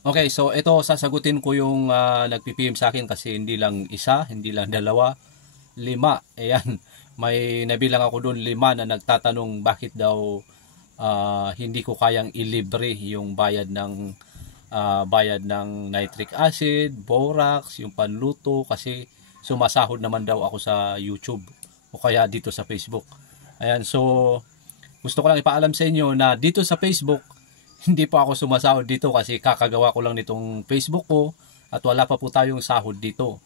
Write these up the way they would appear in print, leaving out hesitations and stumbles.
Okay, so ito sasagutin ko yung nagpi-PM sa akin kasi hindi lang isa, hindi lang dalawa, lima. Ayan, may nabilang ako doon lima na nagtatanong bakit daw hindi ko kayang ilibre yung bayad ng nitric acid, borax, yung panluto kasi sumasahod naman daw ako sa YouTube o kaya dito sa Facebook. Ayan, so gusto ko lang ipaalam sa inyo na dito sa Facebook hindi po ako sumasahod dito kasi kakagawa ko lang nitong Facebook ko at wala pa po tayong sahod dito.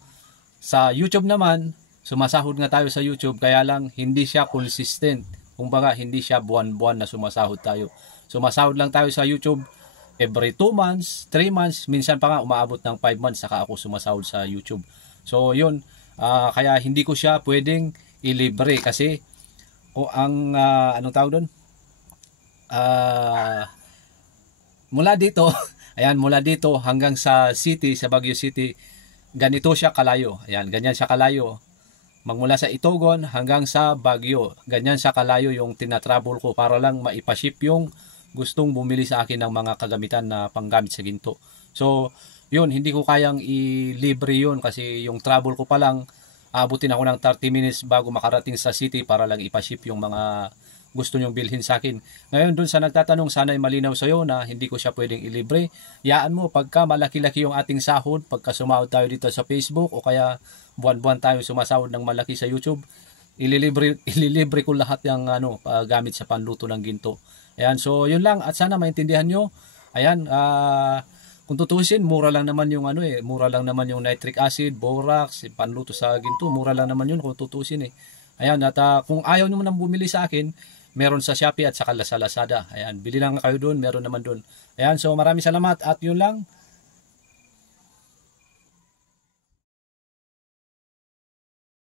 Sa YouTube naman, sumasahod nga tayo sa YouTube kaya lang hindi siya consistent. Kumbaga hindi siya buwan-buwan na sumasahod tayo. Sumasahod lang tayo sa YouTube every 2 months, 3 months, minsan pa nga umaabot ng 5 months saka ako sumasahod sa YouTube. So yun, kaya hindi ko siya pwedeng ilibre kasi o ang anong tawag doon? Ah Mula dito, ayan, mula dito hanggang sa city, sa Baguio City, ganito siya kalayo. Ayan, ganyan siya kalayo. Magmula sa Itogon hanggang sa Baguio, ganyan siya kalayo yung tinatravel ko para lang maipaship yung gustong bumili sa akin ng mga kagamitan na panggamit sa ginto. So, yun, hindi ko kayang i-libre yun kasi yung travel ko pa lang, abutin ako ng 30 minutes bago makarating sa city para lang ipaship yung mga gusto nyong bilhin sa akin. Ngayon dun sa nagtatanong, sana'y malinaw sa'yo na hindi ko siya pwedeng ilibre. Yaan mo, pagka malaki-laki yung ating sahod, pagka sumahod tayo dito sa Facebook o kaya buwan-buwan tayo sumasahod ng malaki sa YouTube, ililibre ko lahat yung gamit sa panluto ng ginto. Ayan, so yun lang at sana maintindihan nyo. Ayan, kung tutusin, mura lang naman yung mura lang naman yung nitric acid, borax, panluto sa ginto, mura lang naman yun kung tutusin eh. Ayan, at kung ayaw nyo nang bumili sa akin, meron sa Shopee at saka sa Lazada. Ayan, bili lang kayo doon, meron naman doon. Ayan, so maraming salamat at yun lang.